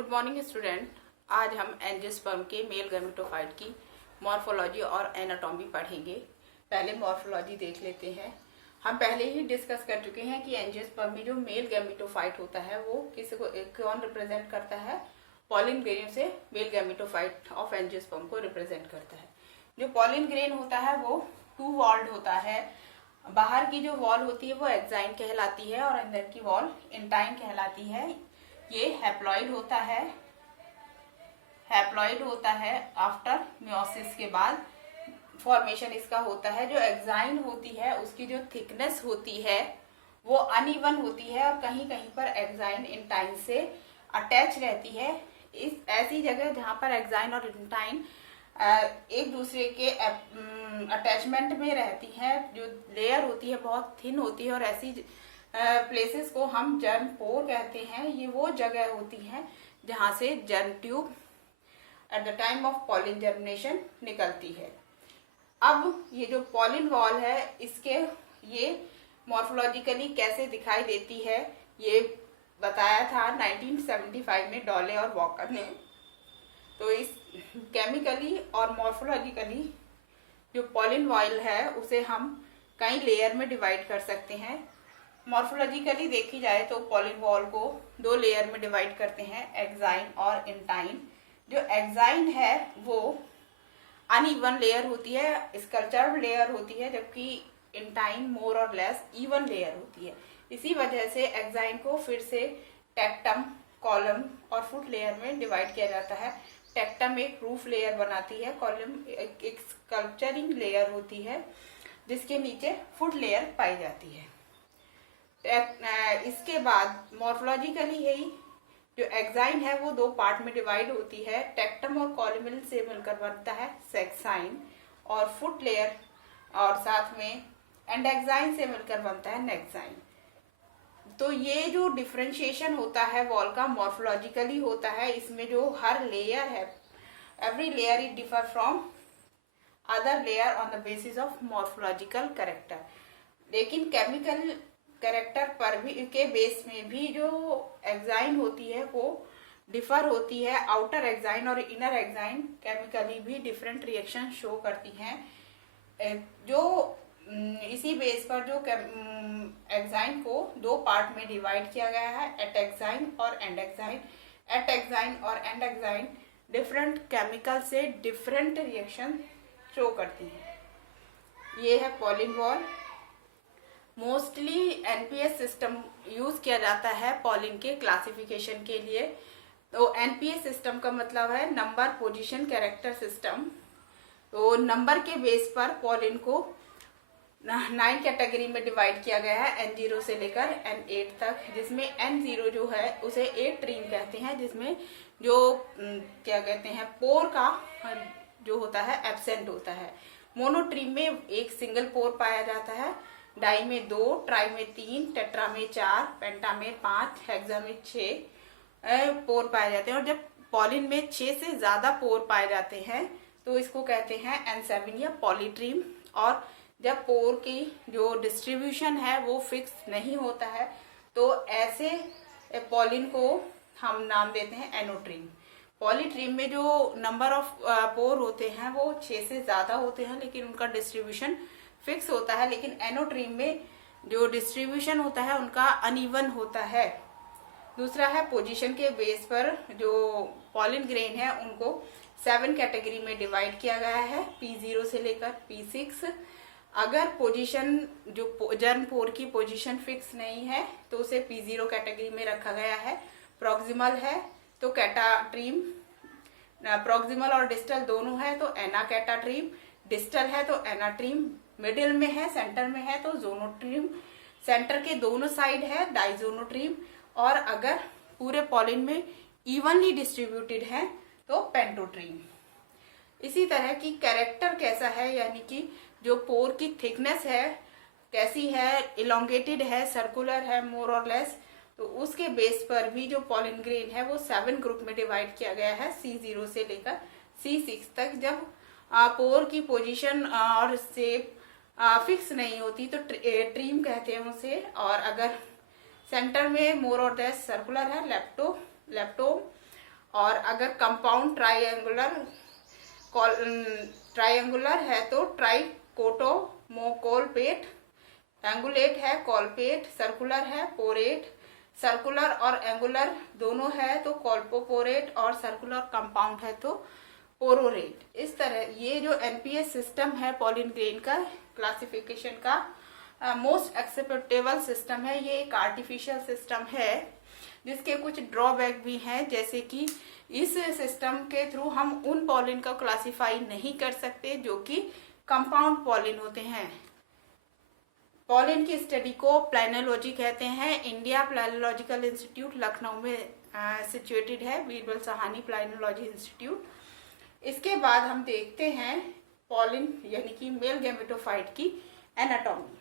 Good morning student. आज हम angiosperm के मेल गैमेटोफाइट की मॉर्फोलॉजी और एनाटॉमी पढ़ेंगे। पहले मॉर्फोलॉजी देख लेते हैं। हम पहले ही डिस्कस कर चुके हैं कि एंजियोस्पर्म में जो मेल गैमेटोफाइट होता है वो कौन रिप्रेजेंट करता है। पॉलिन ग्रेन से मेल गैमेटोफाइट ऑफ एंजियोस्पर्म को रिप्रेजेंट करता है। जो पॉलिन ग्रेन होता है वो टू वॉल्ड होता है। बाहर की जो वॉल होती है वो एक्साइन कहलाती है और अंदर की वॉल इंटाइन कहलाती है। ये हैप्लॉइड होता है आफ्टर मियोसिस के बाद फॉर्मेशन इसका होता है। जो एक्साइन होती है उसकी जो थिकनेस होती है वो अनइवन होती है और कहीं कहीं पर एक्साइन इंटाइन से अटैच रहती है। इस ऐसी जगह जहाँ पर एक्साइन और इंटाइन एक दूसरे के अटैचमेंट में रहती है, जो लेयर होती है बहुत थिन होती है और ऐसी प्लेसेस को हम जर्म पोर कहते हैं। ये वो जगह होती है जहाँ से germ tube at the time of pollen germination निकलती है। अब ये जो पॉलिन वॉल है इसके ये मॉर्फोलॉजिकली कैसे दिखाई देती है ये बताया था 1975 में डॉले और वॉकर ने। तो इस केमिकली और मॉर्फोलॉजिकली जो पॉलिन वॉल है उसे हम कई लेयर में डिवाइड कर सकते हैं। मॉर्फोलॉजिकली देखी जाए तो पॉलिन वॉल को दो लेयर में डिवाइड करते हैं, एक्साइन और इंटाइन। जो एक्साइन है वो अनइवन लेयर होती है, स्कल्पचर्ड लेयर होती है, जबकि इंटाइन मोर और लेस इवन लेयर होती है। इसी वजह से एक्साइन को फिर से टेक्टम, कॉलम और फुट लेयर में डिवाइड किया जाता है। टेक्टम एक रूफ लेयर बनाती है, कॉलम एक स्कल्पचरिंग लेयर होती है जिसके नीचे फुट लेयर पाई जाती है। इसके बाद मॉर्फोलॉजिकली ही जो एक्साइन है वो दो पार्ट में डिवाइड होती है। टेक्टम और कॉलम से मिलकर बनता है सेक्साइन और फुट लेयर, और साथ में एंडएक्साइन से मिलकर बनता है नेक्साइन। तो ये जो डिफरेंशिएशन होता है वॉल का मॉर्फोलॉजिकली होता है। इसमें जो हर लेयर है, every layer is differ from other layer on the basis of morphological character. लेकिन केमिकल कैरेक्टर पर भी के बेस में भी जो एक्साइन होती है वो डिफर होती है। आउटर एक्साइन और इनर एक्साइन केमिकली भी डिफरेंट रिएक्शन शो करती हैं। जो इसी बेस पर जो एक्साइन को दो पार्ट में डिवाइड किया गया है, एटेक्साइन और एंडेक्साइन। एटेक्साइन और एंडेक्साइन डिफरेंट केमिकल से डिफरेंट रिएक्शन शो करती हैं। ये है pollen wall. Mostly NPS system use किया जाता है पॉलिन के क्लासिफिकेशन के लिए। तो एनपीएस सिस्टम का मतलब है नंबर पोजीशन कैरेक्टर सिस्टम। तो नंबर के बेस पर पॉलिन को 9 कैटेगरी में डिवाइड किया गया है, N0 से लेकर N8 तक, जिसमें N0 जो है उसे 8 ट्रीम कहते हैं, जिसमें जो क्या कहते हैं पोर का जो होता है एब्सेंट होता है। मोनोट्रीम में एक सिंगल पोर पाया जाता है, डाई में 2, ट्राई में 3, टेट्रा में 4, पेंटा में 5, हेक्सा में 6 पोर पाए जाते हैं। और जब पॉलिन में 6 से ज्यादा पोर पाए जाते हैं तो इसको कहते हैं N7 या पॉलीट्रीम। और जब पोर की जो डिस्ट्रीब्यूशन है वो फिक्स नहीं होता है तो ऐसे पॉलिन को हम नाम देते हैं एनोट्रीम। पॉलीट्रीम में जो नंबर ऑफ पोर होते हैं वो 6 से ज्यादा होते हैं लेकिन उनका डिस्ट्रीब्यूशन फिक्स होता है। लेकिन एनोट्रीम में जो डिस्ट्रीब्यूशन होता है उनका अनइवन होता है। दूसरा है पोजीशन के बेस पर जो पॉलिन ग्रेन है उनको 7 कैटेगरी में डिवाइड किया गया है, P0 से लेकर P6। अगर पोजीशन जो जर्म पोर की पोजीशन फिक्स नहीं है तो उसे P0 कैटेगरी में रखा गया है। प्रॉक्सिमल है तो कैटाट्रीम, प्रॉक्सिमल और डिस्टल दोनों है तो एनाकैटाट्रीम, डिस्टल है तो एनाट्रीम, मिडिल में है, सेंटर में है तो जोनोट्रीम, सेंटर के दोनों साइड है डाइजोनोट्रीम, और अगर पूरे पॉलिन में इवनली डिस्ट्रीब्यूटेड है तो पेंटोट्रीम। इसी तरह की कैरेक्टर कैसा है, यानी कि जो पोर की थिकनेस है कैसी है, इलोंगेटेड है, सर्कुलर है, मोर और लेस, तो उसके बेस पर भी जो पॉलिन ग्रेन है वो 7 ग्रुप में डिवाइड किया गया है, C0 से लेकर C6 तक। जब पोर की पोजीशन और शेप फिक्स नहीं होती तो ट्रीम कहते हैं उसे। और अगर सेंटर में मोर और लेस सर्कुलर है, लेप्टोम, और अगर कंपाउंड ट्राइएंगुलर है तो ट्राइकोटोमोकोलपेट, एंगुलेट है कॉलपेट, सर्कुलर है पोरेट, सर्कुलर और एंगुलर दोनों है तो कॉल्पोपोरेट, और सर्कुलर कंपाउंड है तो पोरोरेट। इस तरह ये जो एनपीएस सिस्टम है पॉलिन ग्रेन का क्लासिफिकेशन का मोस्ट एक्सेप्टेबल सिस्टम है। ये एक आर्टिफिशियल सिस्टम है जिसके कुछ ड्रॉबैक भी हैं, जैसे कि इस सिस्टम के थ्रू हम उन पॉलिन को क्लासिफाई नहीं कर सकते जो कि कंपाउंड पॉलिन होते हैं। पॉलिन की स्टडी को प्लानोलॉजी कहते हैं। इंडिया प्लानोलॉजिकल इंस्टीट्यूट लखनऊ में सिचुएटेड है, बीरबल साहानी प्लानोलॉजी इंस्टीट्यूट। इसके बाद हम देखते हैं पॉलिन यानी कि मेल गैमेटोफाइट की एनाटॉमी।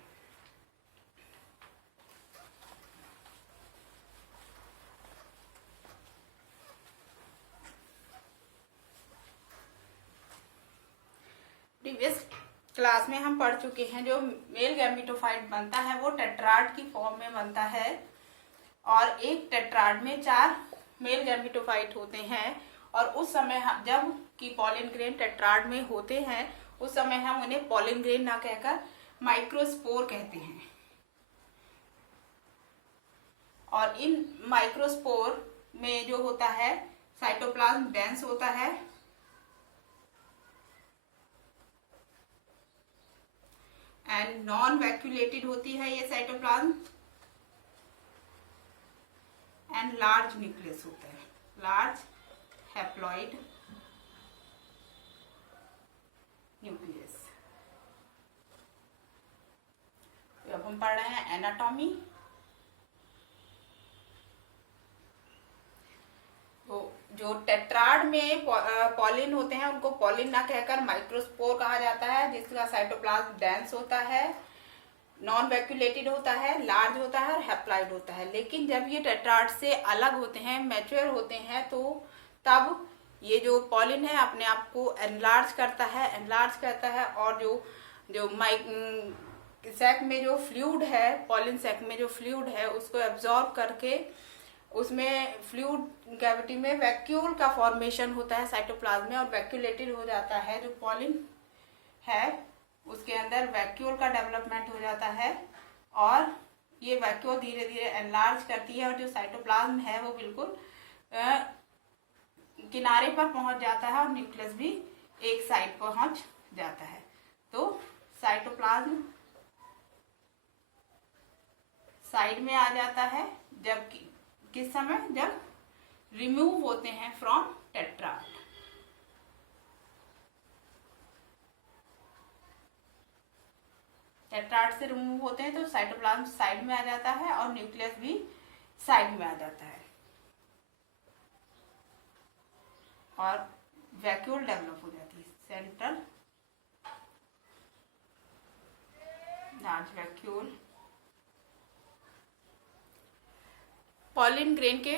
प्रीवियस क्लास में हम पढ़ चुके हैं जो मेल गैमेटोफाइट बनता है वो टेट्राड की फॉर्म में बनता है, और एक टेट्राड में 4 मेल गैमेटोफाइट होते हैं। और उस समय जब कि पॉलिन ग्रेन टेट्राड में होते हैं उस समय हम उन्हें पॉलिन ग्रेन ना कहकर माइक्रोस्पोर कहते हैं। और इन माइक्रोस्पोर में जो होता है साइटोप्लाज्म डेंस होता है, एंड नॉन वैक्यूलेटेड होती है ये साइटोप्लाज्म, एंड लार्ज न्यूक्लियस होता है, लार्ज हैप्लॉइड न्यूक्लियस। तो अब हम पढ़ रहे हैं एनाटॉमी। तो जो टेट्राड में पॉलिन होते हैं उनको पॉलिन ना कहकर माइक्रोस्पोर कहा जाता है, जिसका साइटोप्लाज्म डेंस होता है, नॉन वैक्यूलेटेड होता है, लार्ज होता है और हैप्लॉइड होता है। लेकिन जब ये टेट्राड से अलग होते हैं, मैच्योर होते हैं, तो तब ये जो पॉलिन है अपने आप को एनलार्ज करता है और जो सैक में जो फ्लूइड है, पॉलिन सैक में जो फ्लूइड है उसको एब्जॉर्ब करके उसमें फ्लूइड कैविटी में वैक्यूल का फॉर्मेशन होता है साइटोप्लाज्म में, और वैक्यूलेटेड हो जाता है। जो पॉलिन है उसके अंदर वैक्यूल का डेवलपमेंट हो जाता है और ये वैक्यूल धीरे धीरे एनलार्ज करती है, और जो साइटोप्लाज्म है वो बिल्कुल किनारे पर पहुंच जाता है और न्यूक्लियस भी एक साइड पहुंच जाता है। तो साइटोप्लाज्म साइड में आ जाता है जब किस समय, जब रिमूव होते हैं फ्रॉम टेट्राड। टेट्राड से रिमूव होते हैं तो साइटोप्लाज्म साइड में आ जाता है और न्यूक्लियस भी साइड में आ जाता है, और वैक्यूल डेवलप हो जाती है, central large vacuole. Pollen grain के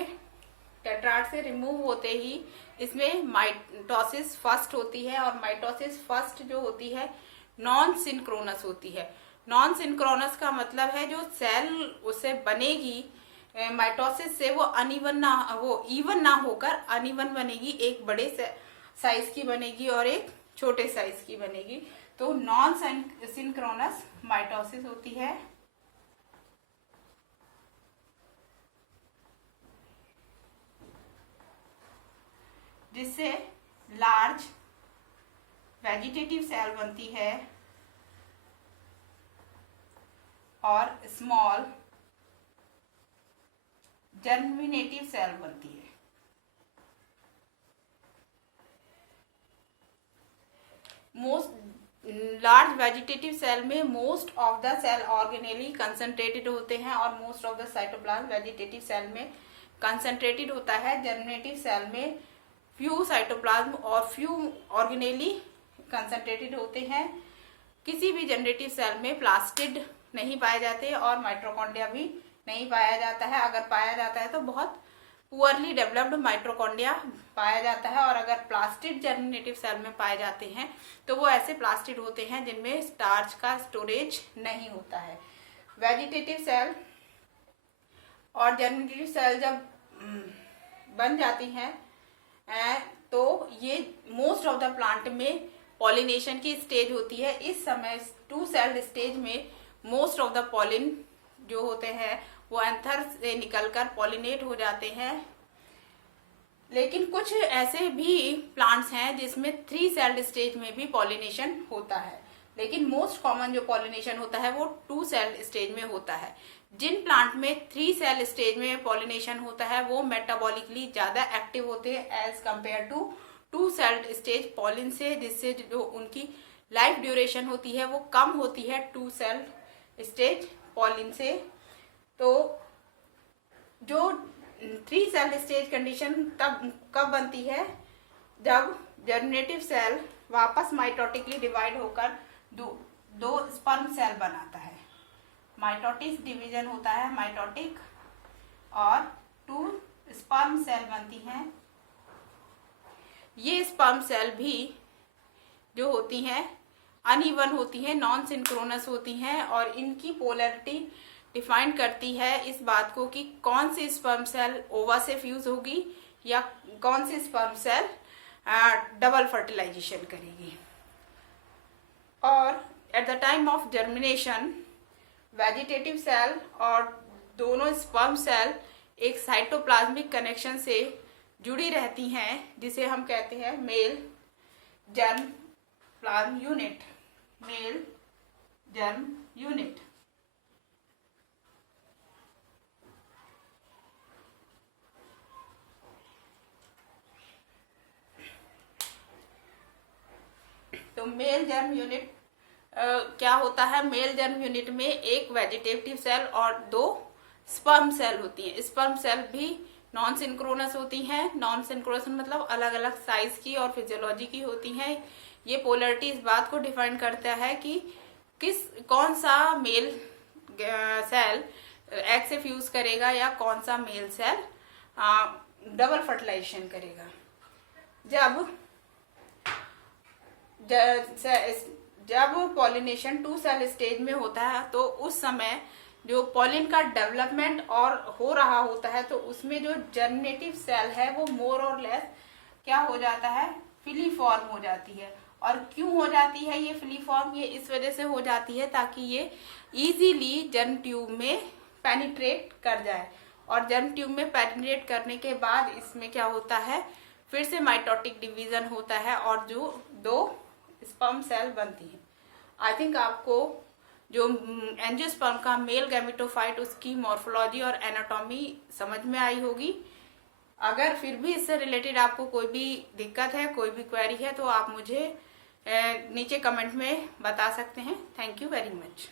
टेट्राड से रिमूव होते ही इसमें माइटोसिस फर्स्ट होती है, और माइटोसिस फर्स्ट जो होती है नॉन सिंक्रोनस होती है। नॉन सिंक्रोनस का मतलब है जो सेल उसे बनेगी माइटोसिस से वो इवन ना होकर अनइवन बनेगी, एक बड़े साइज की बनेगी और एक छोटे साइज की बनेगी। तो नॉन सिंक्रोनस माइटोसिस होती है। जिससे लार्ज वेजिटेटिव सेल बनती है और स्मॉल जर्मिनेटिव सेल बनती है। लार्ज वेजिटेटिव सेल में most of the cell organelle concentrated होते हैं और most of the cytoplasm vegetative cell में कंसंट्रेटेड होता है। जर्मिनेटिव सेल में फ्यू साइटोप्लाज्म और फ्यू ऑर्गेनेली कंसंट्रेटेड होते हैं। किसी भी जनरेटिव सेल में प्लास्टिड नहीं पाए जाते और माइटोकॉन्ड्रिया भी नहीं पाया जाता है। अगर पाया जाता है तो बहुत पुअरली डेवलप्ड माइटोकॉन्ड्रिया पाया जाता है, और अगर प्लास्टिड जर्मिनेटिव सेल में पाए जाते हैं तो वो ऐसे प्लास्टिड होते हैं जिनमें स्टार्च का स्टोरेज नहीं होता है। वेजिटेटिव सेल और जर्मिनेटिव सेल जब बन जाती हैं तो ये मोस्ट ऑफ द प्लांट में पॉलिनेशन की स्टेज होती है। इस समय 2 सेल्ड स्टेज में मोस्ट ऑफ द पॉलिन जो होते हैं वो एंथर से निकलकर पॉलिनेट हो जाते हैं। लेकिन कुछ ऐसे भी प्लांट्स हैं जिसमें 3 सेल्ड स्टेज में भी पॉलिनेशन होता है, लेकिन मोस्ट कॉमन जो पॉलिनेशन होता है वो 2 सेल्ड स्टेज में होता है। जिन प्लांट में 3 सेल स्टेज में पॉलिनेशन होता है वो मेटाबॉलिकली ज्यादा एक्टिव होते हैं as compared to 2 celled stage pollen से, जिससे जो उनकी लाइफ ड्यूरेशन होती है वो कम होती है 2 सेल्ड स्टेज पॉलिन से। तो जो 3 सेल स्टेज कंडीशन तब कब बनती है, जब जर्मिनेटिव सेल वापस माइटोटिकली डिवाइड होकर दो स्पर्म सेल बनाता है। माइटोटिक डिवीजन होता है माइटोटिक, और 2 स्पर्म सेल बनती हैं। ये स्पर्म सेल भी जो होती हैं अनइवन होती हैं, नॉन सिंक्रोनस होती हैं, और इनकी पोलैरिटी डिफाइन करती है इस बात को कि कौन सी स्पर्म सेल ओवा से फ्यूज होगी या कौन सी स्पर्म सेल डबल फर्टिलाइजेशन करेगी। और at the time of germination vegetative cell और दोनों स्पर्म सेल एक साइटोप्लाज्मिक कनेक्शन से जुड़ी रहती हैं, जिसे हम कहते हैं male germ plasm unit. Male germ unit. तो मेल जर्म यूनिट क्या होता है, मेल जर्म यूनिट में एक वेजिटेटिव सेल और 2 स्पर्म सेल होती हैं। स्पर्म सेल भी नॉन सिंक्रोनस होती हैं। नॉन सिंक्रोनस मतलब अलग अलग साइज की और फिजियोलॉजी की होती हैं। ये पोलैरिटी इस बात को डिफाइन करता है कि कौन सा मेल सेल एग से फ्यूज करेगा या कौन सा मेल सेल डबल फर्टिलाइजेशन करेगा। जब पॉलिनेशन 2 सेल स्टेज में होता है तो उस समय जो पॉलिन का डेवलपमेंट और हो रहा होता है, तो उसमें जो जर्मिनेटिव सेल है वो मोर और लेस क्या हो जाता है, फिलीफॉर्म हो जाती है। और क्यों हो जाती है ये फिलीफॉर्म, ये इस वजह से हो जाती है ताकि ये इजीली जर्म ट्यूब में पेनिट्रेट कर जाए। और जर्म ट्यूब में पेनिट्रेट करने के बाद इसमें क्या होता है, फिर से माइटोटिक डिवीजन होता है और जो 2 स्पर्म सेल बनती है। आई थिंक आपको जो एंजियोस्पर्म का मेल गैमेटोफाइट उसकी मॉर्फोलॉजी और एनाटॉमी समझ में आई होगी। अगर फिर भी इससे रिलेटेड आपको कोई भी दिक्कत है, कोई भी क्वेरी है, तो आप मुझे नीचे कमेंट में बता सकते हैं। Thank you very much.